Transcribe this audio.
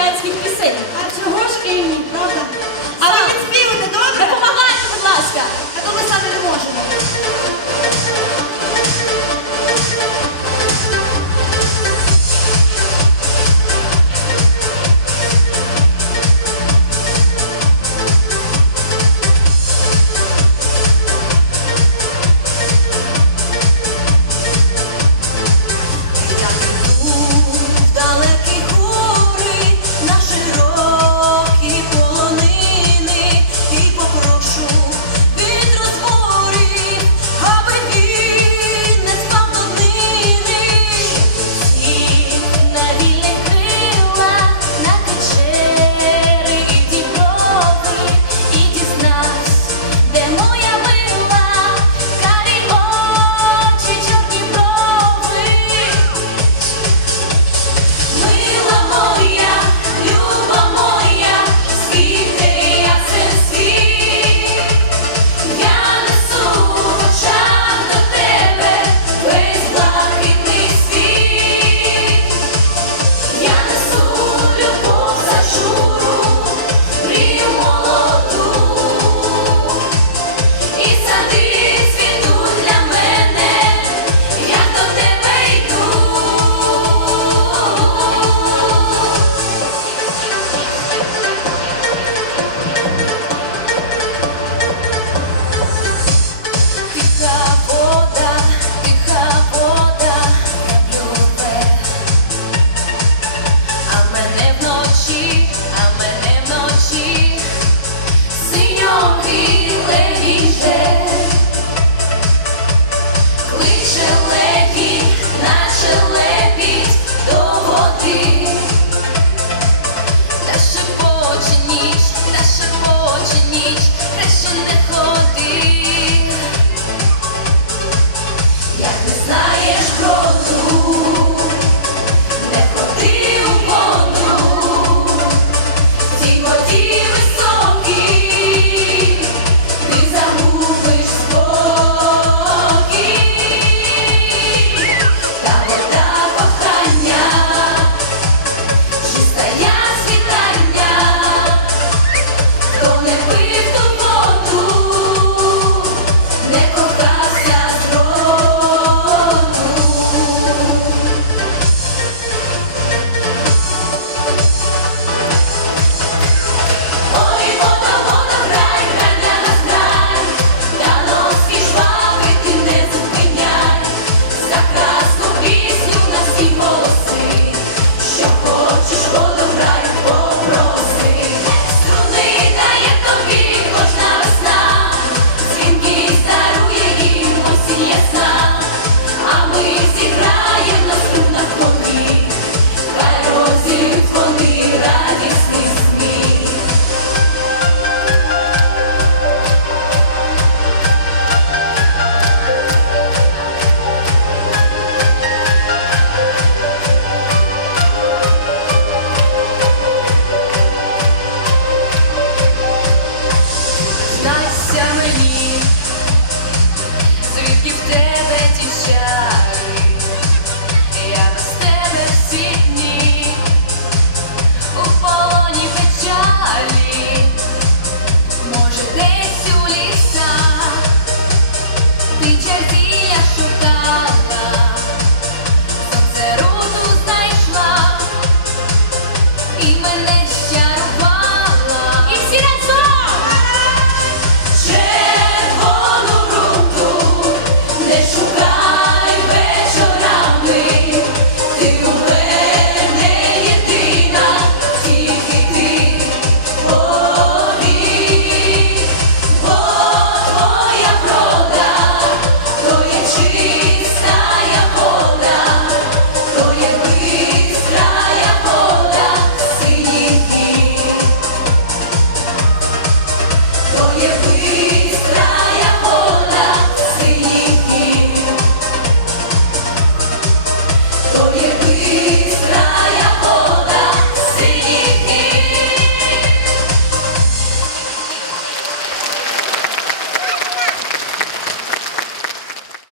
радянських пісень. А чого ж і ні, правда?